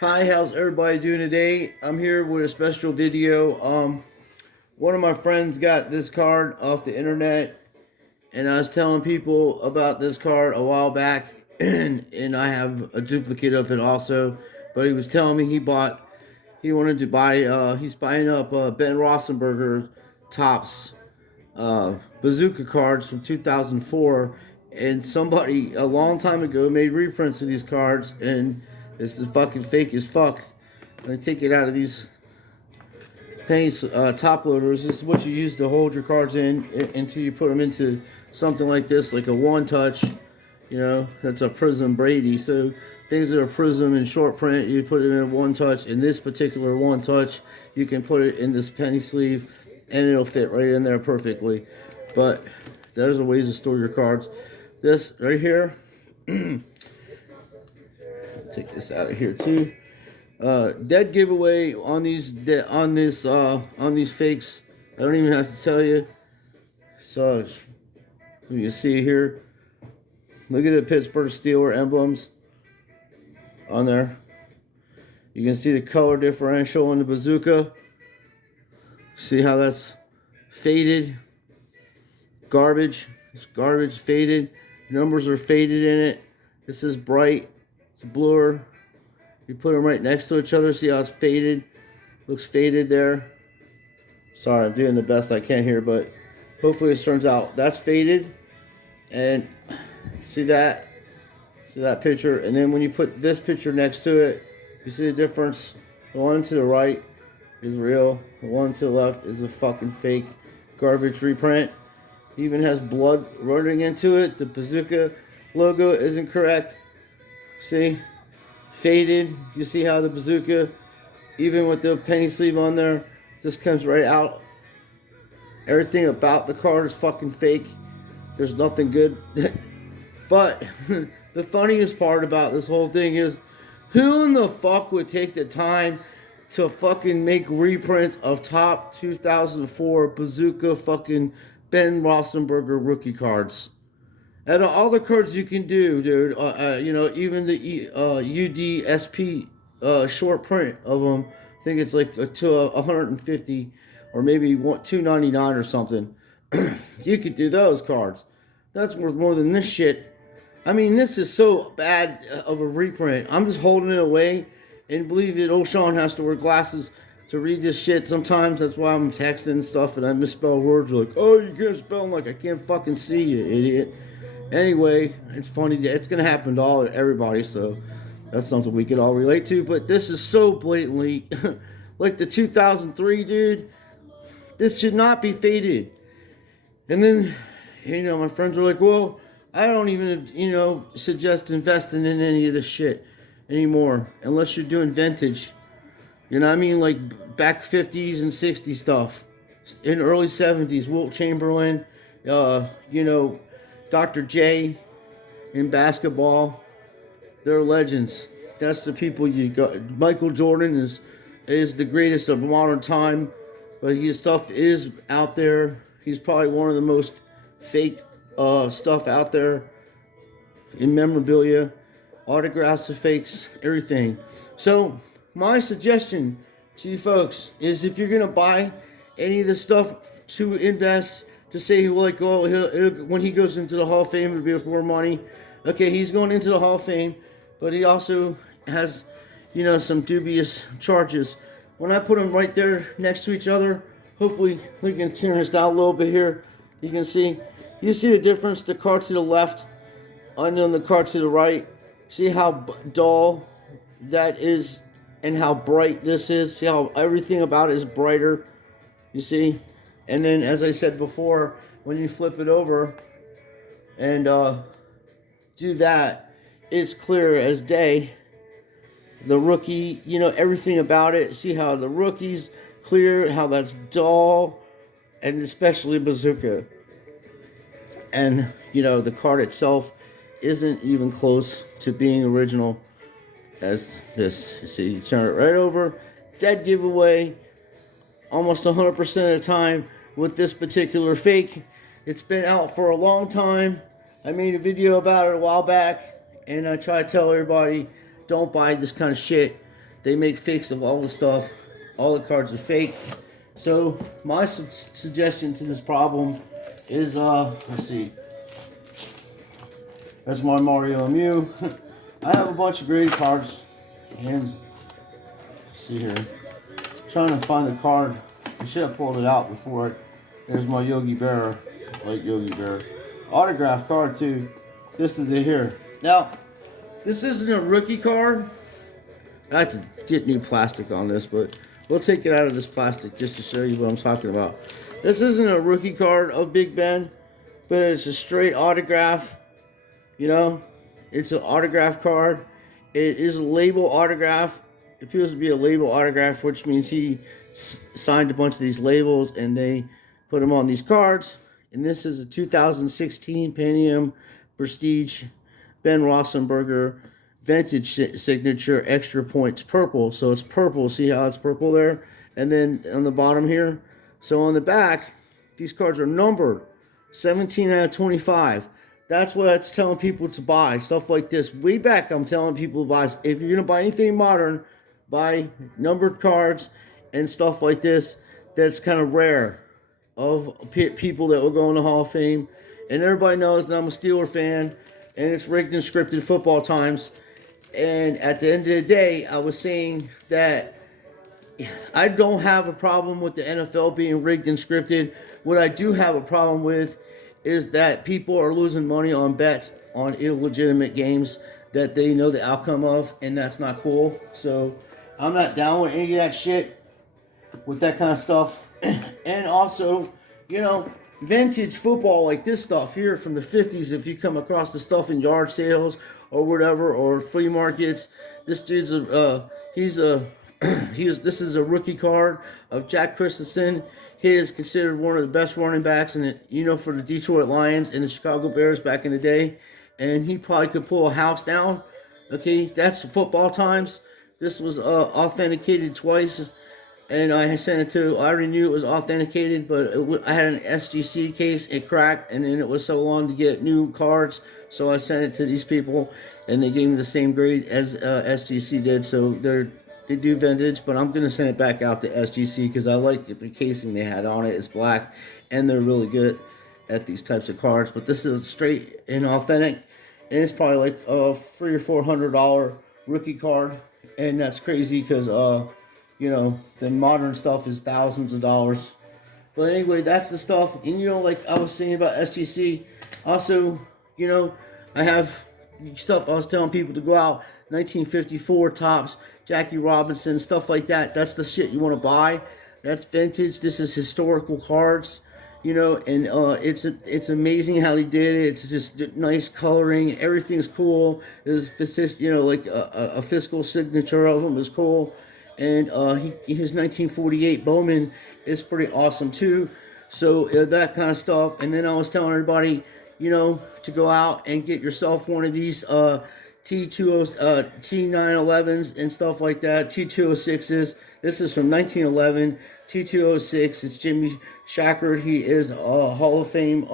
Hi, how's everybody doing today? I'm here with a special video. One of my friends got this card off the internet, and I was telling people about this card a while back, and I have a duplicate of it also. But he was telling me he wanted to buy, he's buying up Ben Roethlisberger tops bazooka cards from 2004, and somebody a long time ago made reprints of these cards, and this is fucking fake as fuck. I'm gonna take it out of these penny top loaders. This is what you use to hold your cards in until you put them into something like this, like a one touch. You know, that's a Prism Brady. So things that are Prism and short print, you put it in a one touch. In this particular one touch, you can put it in this penny sleeve, and it'll fit right in there perfectly. But there's a ways to store your cards. This right here. Take this out of here too. Dead giveaway on these on these fakes. I don't even have to tell you. So you can see here. Look at the Pittsburgh Steelers emblems on there. You can see the color differential in the bazooka. See how that's faded? Garbage. It's garbage, faded. Numbers are faded in it. This is bright. It's bluer. You put them right next to each other. See how it's faded? Looks faded there. Sorry, I'm doing the best I can here, but hopefully this turns out. That's faded. And see that? See that picture? And then when you put this picture next to it, you see the difference? The one to the right is real. The one to the left is a fucking fake garbage reprint. It even has blood running into it. The bazooka logo isn't correct. See? Faded. You see how the bazooka, even with the penny sleeve on there, just comes right out. Everything about the card is fucking fake. There's nothing good. But the funniest part about this whole thing is, who in the fuck would take the time to fucking make reprints of top 2004 bazooka fucking Ben Roethlisberger rookie cards? And all the cards you can do, dude, you know, even the UDSP short print of them, I think it's like to 150 or maybe 299 or something. You could do those cards. That's worth more than this shit. I mean, this is so bad of a reprint. I'm just holding it away, and believe it, old Sean has to wear glasses to read this shit sometimes. That's why I'm texting and stuff, and I misspell words like, oh, you can't spell them. Like, I can't fucking see you, idiot. Anyway, it's funny. It's going to happen to everybody, so that's something we could all relate to. But this is so blatantly like the 2003, dude. This should not be faded. And then, you know, my friends were like, well, I don't even, you know, suggest investing in any of this shit anymore unless you're doing vintage. You know what I mean? Like back 50s and 60s stuff. In early 70s, Wilt Chamberlain, you know, Dr. J in basketball. They're legends. That's the people you got. Michael Jordan is the greatest of modern time, but his stuff is out there. He's probably one of the most faked stuff out there in memorabilia, autographs of fakes, everything. So my suggestion to you folks is, if you're gonna buy any of this stuff to invest, to say like, oh, when he goes into the Hall of Fame, it'll be with more money. Okay, he's going into the Hall of Fame, but he also has, you know, some dubious charges. When I put them right there next to each other, hopefully we can turn this down a little bit here. You can see, you see the difference. The card to the left, and then the card to the right. See how dull that is, and how bright this is. See how everything about it is brighter. You see. And then, as I said before, when you flip it over and do that, it's clear as day. The rookie, you know, everything about it. See how the rookie's clear, how that's dull, and especially bazooka. And, you know, the card itself isn't even close to being original as this. You see, you turn it right over, dead giveaway, almost 100% of the time. With this particular fake, it's been out for a long time. I made a video about it a while back, and I try to tell everybody, don't buy this kind of shit. They make fakes of all the stuff. All the cards are fake. So my suggestion to this problem is, let's see. That's my Mario and Mew. I have a bunch of graded cards. And let's see here. I'm trying to find the card. I should have pulled it out before it. There's my Yogi Berra. Like Yogi Berra. Autograph card too. This is it here. Now, this isn't a rookie card. I have to get new plastic on this, but we'll take it out of this plastic just to show you what I'm talking about. This isn't a rookie card of Big Ben, but it's a straight autograph. You know, it's an autograph card. It is a label autograph. It appears to be a label autograph, which means he signed a bunch of these labels and they put them on these cards. And this is a 2016 Pan-Am Prestige Ben Roethlisberger vintage signature extra points purple. So it's purple. See how it's purple there? And then on the bottom here. So on the back, these cards are numbered 17 out of 25. That's what it's telling people to buy. Stuff like this. Way back, I'm telling people to buy. If you're going to buy anything modern, buy numbered cards and stuff like this. That's kind of rare of people that will go in the Hall of Fame. And everybody knows that I'm a Steeler fan. And it's rigged and scripted football times. And at the end of the day, I was saying that I don't have a problem with the NFL being rigged and scripted. What I do have a problem with is that people are losing money on bets on illegitimate games that they know the outcome of, and that's not cool. So I'm not down with any of that shit, with that kind of stuff. And also, you know, vintage football like this stuff here from the 50s, if you come across the stuff in yard sales or whatever, or flea markets, this dude's this is a rookie card of Jack Christensen. He is considered one of the best running backs for the Detroit Lions and the Chicago Bears back in the day. And he probably could pull a house down. Okay, that's football times. This was authenticated twice. And I already knew it was authenticated, but I had an SGC case. It cracked, and then it was so long to get new cards. So I sent it to these people, and they gave me the same grade as SGC did. So they do vintage, but I'm going to send it back out to SGC because I like the casing they had on it. It's black, and they're really good at these types of cards. But this is straight and authentic, and it's probably like a $300 or $400 rookie card, and that's crazy because the modern stuff is thousands of dollars. But anyway, that's the stuff. And like I was saying about SGC, also, I have stuff I was telling people to go out, 1954 tops, Jackie Robinson, stuff like that. That's the shit you want to buy. That's vintage. This is historical cards, and it's amazing how they did it. It's just nice coloring. Everything's cool. There's like a fiscal signature of them is cool. And his 1948 Bowman is pretty awesome too. So that kind of stuff. And then I was telling everybody, to go out and get yourself one of these T911s and stuff like that. T206s. This is from 1911. T206. It's Jimmy Shackard. He is a Hall of Fame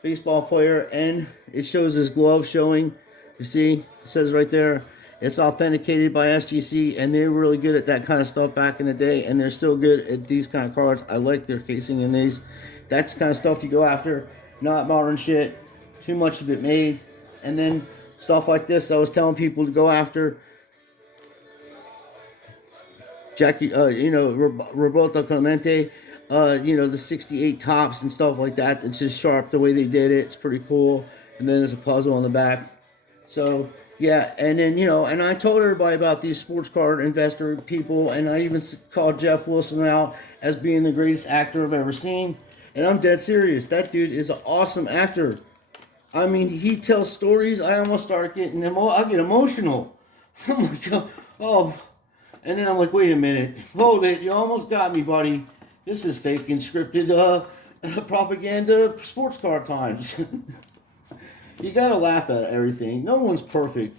baseball player, and it shows his glove showing. You see, it says right there. It's authenticated by SGC, and they were really good at that kind of stuff back in the day, and they're still good at these kind of cards. I like their casing in these. That's the kind of stuff you go after, not modern shit. Too much of it made. And then stuff like this, I was telling people to go after. Jackie, Roberto Clemente, the 68 tops and stuff like that. It's just sharp the way they did it. It's pretty cool. And then there's a puzzle on the back. So yeah, and then, and I told everybody about these sports card investor people, and I even called Jeff Wilson out as being the greatest actor I've ever seen. And I'm dead serious. That dude is an awesome actor. I mean, he tells stories. I almost start getting I get emotional. I'm like, oh. And then I'm like, wait a minute. Hold it. You almost got me, buddy. This is fake and scripted propaganda sports card times. You gotta laugh at everything. No one's perfect.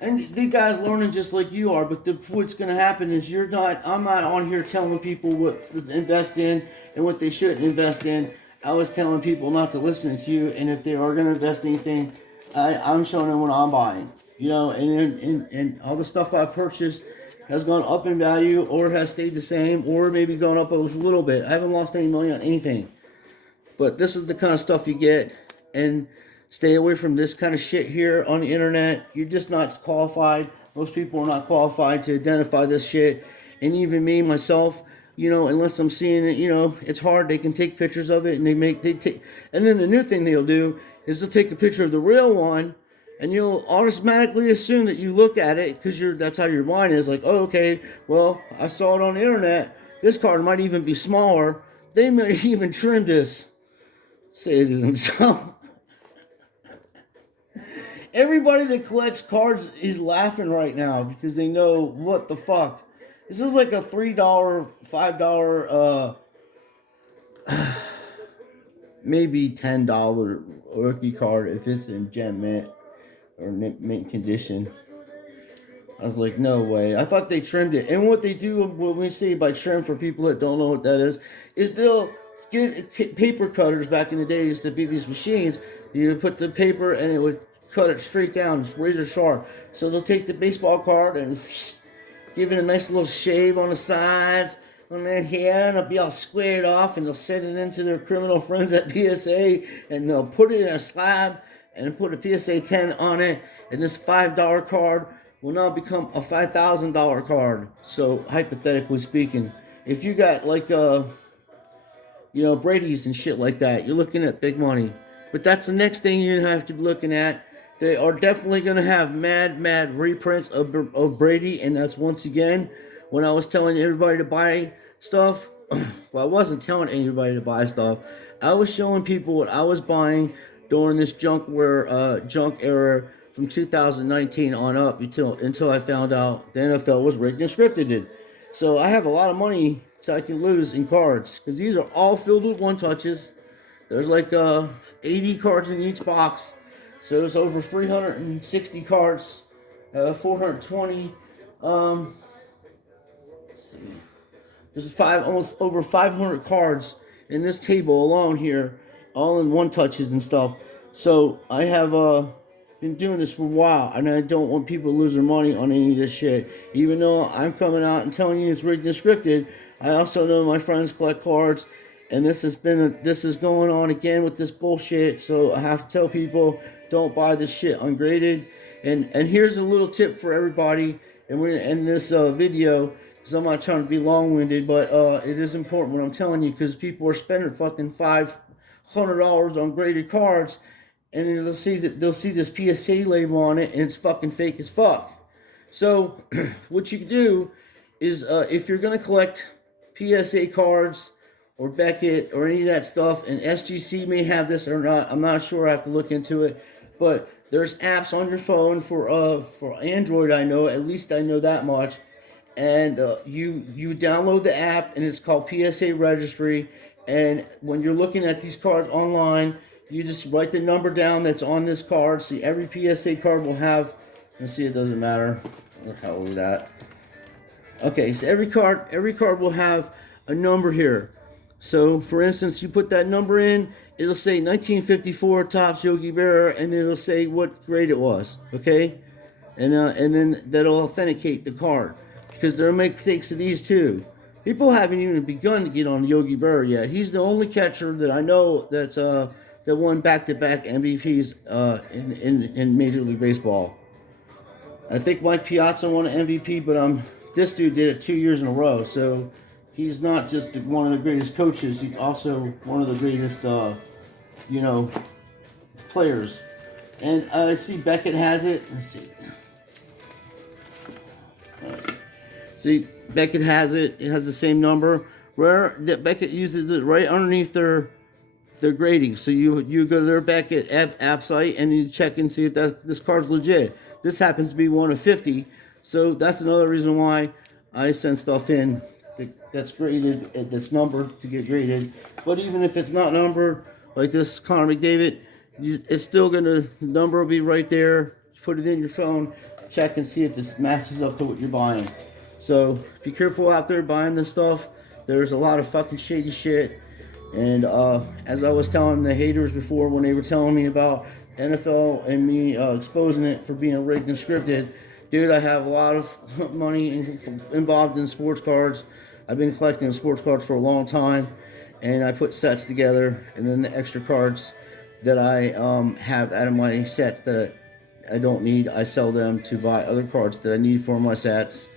And the guy's learning just like you are, but what's gonna happen is I'm not on here telling people what to invest in and what they shouldn't invest in. I was telling people not to listen to you, and if they are gonna invest in anything, I'm showing them what I'm buying. you know, and all the stuff I purchased has gone up in value or has stayed the same or maybe gone up a little bit. I haven't lost any money on anything. But this is the kind of stuff you get, and stay away from this kind of shit here on the internet. You're just not qualified. Most people are not qualified to identify this shit. And even me, myself, you know, unless I'm seeing it, you know, it's hard. They can take pictures of it and they take, and then the new thing they'll do is they'll take a picture of the real one and you'll automatically assume that you looked at it because that's how your mind is. Like, oh, okay, well, I saw it on the internet. This card might even be smaller. They might even trim this. Say it isn't so. Everybody that collects cards is laughing right now because they know what the fuck. This is like a $3, $5, maybe $10 rookie card if it's in gem mint or mint condition. I was like, no way. I thought they trimmed it. And what they do when we say by trim, for people that don't know what that is they'll get paper cutters back in the day. Used to be these machines. You put the paper and it would cut it straight down, razor sharp. So they'll take the baseball card and give it a nice little shave on the sides, on their hair, and it'll be all squared off, and they'll send it into their criminal friends at PSA, and they'll put it in a slab, and put a PSA 10 on it, and this $5 card will now become a $5,000 card. So, hypothetically speaking, if you got like, you know, Brady's and shit like that, you're looking at big money. But that's the next thing you have to be looking at. They are definitely going to have mad reprints of Brady, and that's once again, when I was telling everybody to buy stuff, well, I wasn't telling anybody to buy stuff. I was showing people what I was buying during this junk era from 2019 on up until I found out the NFL was rigged and scripted. So I have a lot of money so I can lose in cards, because these are all filled with one touches. There's like 80 cards in each box. So there's over 360 cards, 420. There's almost over 500 cards in this table alone here, all in one touches and stuff. So I have been doing this for a while, and I don't want people to lose their money on any of this shit. Even though I'm coming out and telling you it's rigged and scripted, I also know my friends collect cards. And this is going on again with this bullshit. So I have to tell people, don't buy this shit ungraded. And here's a little tip for everybody. And we're gonna end this video because I'm not trying to be long-winded, but it is important what I'm telling you, because people are spending fucking $500 on graded cards, and then they'll see this PSA label on it, and it's fucking fake as fuck. So what you can do is if you're gonna collect PSA cards or Beckett or any of that stuff, and SGC may have this or not, I'm not sure, I have to look into it, but there's apps on your phone for Android, I know, at least I know that much, and you download the app, and it's called PSA Registry, and when you're looking at these cards online, you just write the number down that's on this card. See, every PSA card will have, let's see, it doesn't matter, how old is that? Okay, so every card will have a number here. So, for instance, you put that number in, it'll say 1954 Topps Yogi Berra, and then it'll say what grade it was, okay? And then that'll authenticate the card, because they'll make fakes of these too. People haven't even begun to get on Yogi Berra yet. He's the only catcher that I know that won back-to-back MVPs in Major League Baseball. I think Mike Piazza won an MVP, but this dude did it 2 years in a row, so he's not just one of the greatest coaches, he's also one of the greatest, players. And I see Beckett has it. Let's see. See, Beckett has it. It has the same number. Beckett uses it right underneath their grading. So you go to their Beckett app site and you check and see if this card's legit. This happens to be one of 50. So that's another reason why I send stuff in that's graded, that's numbered to get graded. But even if it's not numbered, like this Connor McDavid, it's still the number will be right there. Put it in your phone, check and see if this matches up to what you're buying. So be careful out there buying this stuff. There's a lot of fucking shady shit. And as I was telling the haters before when they were telling me about NFL and me exposing it for being rigged and scripted. Dude, I have a lot of money involved in sports cards. I've been collecting sports cards for a long time, and I put sets together, and then the extra cards that I have out of my sets that I don't need, I sell them to buy other cards that I need for my sets.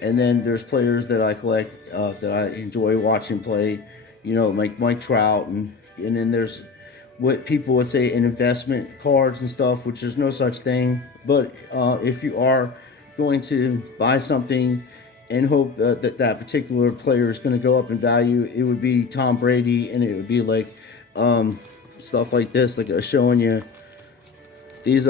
And then there's players that I collect that I enjoy watching play, you know, like Mike Trout, and then there's what people would say in investment cards and stuff, which there's no such thing. But if you are going to buy something and hope that particular player is going to go up in value, it would be Tom Brady, and it would be like stuff like this, like I was showing you. These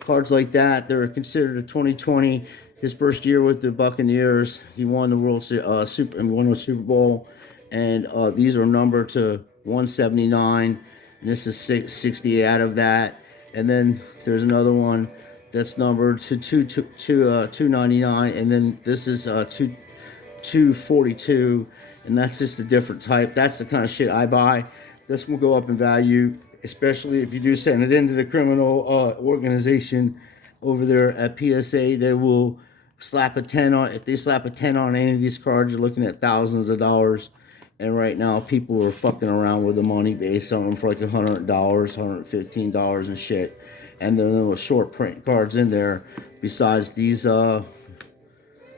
cards like that, they're considered a 2020. His first year with the Buccaneers, he won the won the Super Bowl, and these are numbered to 179, and this is 60 out of that. And then there's another one that's numbered to 299, and then this is 242, and that's just a different type. That's the kind of shit I buy. This will go up in value, especially if you do send it into the criminal organization over there at PSA. They will slap a 10 on. If they slap a 10 on any of these cards, you're looking at thousands of dollars. And right now, people are fucking around with the money base on them for like $100, $115 and shit. And then there were short print cards in there. Besides these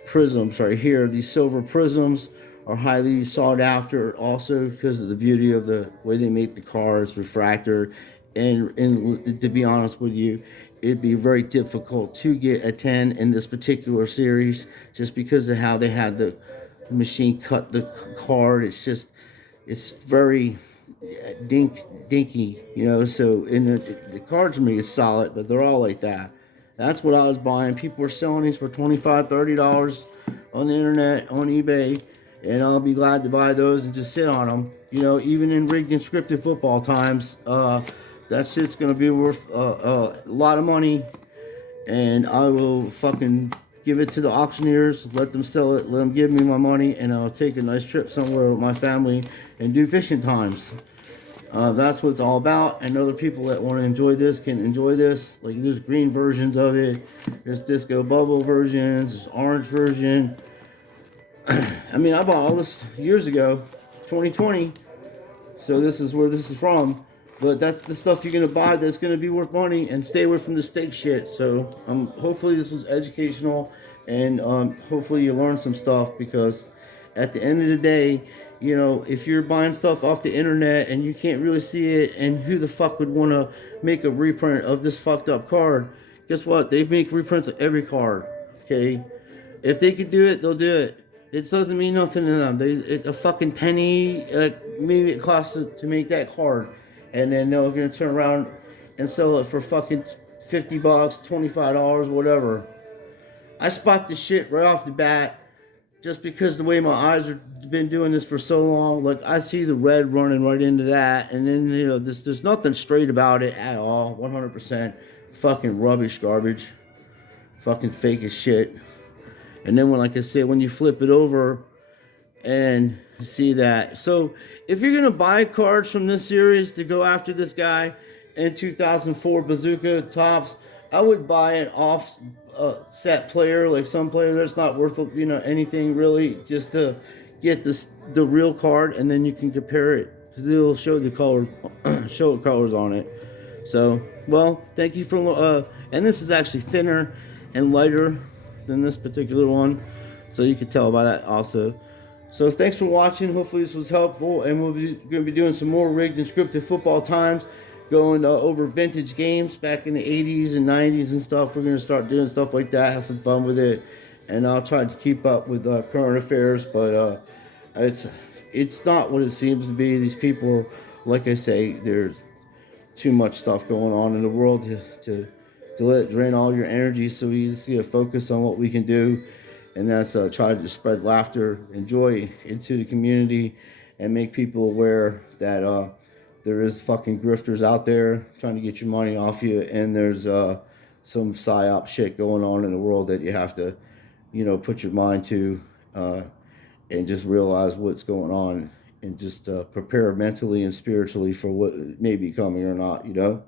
prisms right here, these silver prisms are highly sought after also because of the beauty of the way they make the cards, refractor. And to be honest with you, it'd be very difficult to get a 10 in this particular series just because of how they had the machine cut the card. It's very dinky, you know. So in the cards to me is solid, but they're all like that. That's what I was buying. People were selling these for $25, $30 on the internet, on eBay, and I'll be glad to buy those and just sit on them. You know, even in rigged and scripted football times, that shit's gonna be worth a lot of money, and I will fucking give it to the auctioneers, let them sell it, let them give me my money, and I'll take a nice trip somewhere with my family and do fishing times. That's what it's all about, and other people that want to enjoy this can enjoy this. Like, there's green versions of it, there's disco bubble versions, there's orange version. I mean, I bought all this years ago, 2020, so this is where this is from. But that's the stuff you're going to buy that's going to be worth money, and stay away from this fake shit. So hopefully this was educational, and hopefully you learned some stuff, because at the end of the day, you know, if you're buying stuff off the internet and you can't really see it, and who the fuck would want to make a reprint of this fucked up card? Guess what? They make reprints of every card, okay? If they could do it, they'll do it. It doesn't mean nothing to them. A fucking penny, maybe it costs to make that card. And then they're going to turn around and sell it for fucking $50, $25, whatever. I spot this shit right off the bat just because the way my eyes have been doing this for so long. Like, I see the red running right into that. And then, you know, there's nothing straight about it at all. 100% fucking rubbish, garbage. Fucking fake as shit. And then, when, like I said, when you flip it over and see that. So if you're gonna buy cards from this series to go after this guy in 2004 Bazooka Tops, I would buy an off set player, like some player that's not worth, you know, anything really, just to get the real card, and then you can compare it, because it'll show the color, show the colors on it. So, well, thank you for and this is actually thinner and lighter than this particular one, so you can tell by that also. So thanks for watching. Hopefully this was helpful, and we'll be going to be doing some more rigged and scripted football times, going over vintage games back in the 80s and 90s and stuff. We're going to start doing stuff like that, have some fun with it, and I'll try to keep up with current affairs, but it's not what it seems to be. These people, like I say, there's too much stuff going on in the world to let it drain all your energy, so we just need to focus on what we can do. And that's try to spread laughter and joy into the community, and make people aware that there is fucking grifters out there trying to get your money off you, and there's some psyop shit going on in the world that you have to, you know, put your mind to, and just realize what's going on, and just prepare mentally and spiritually for what may be coming or not, you know.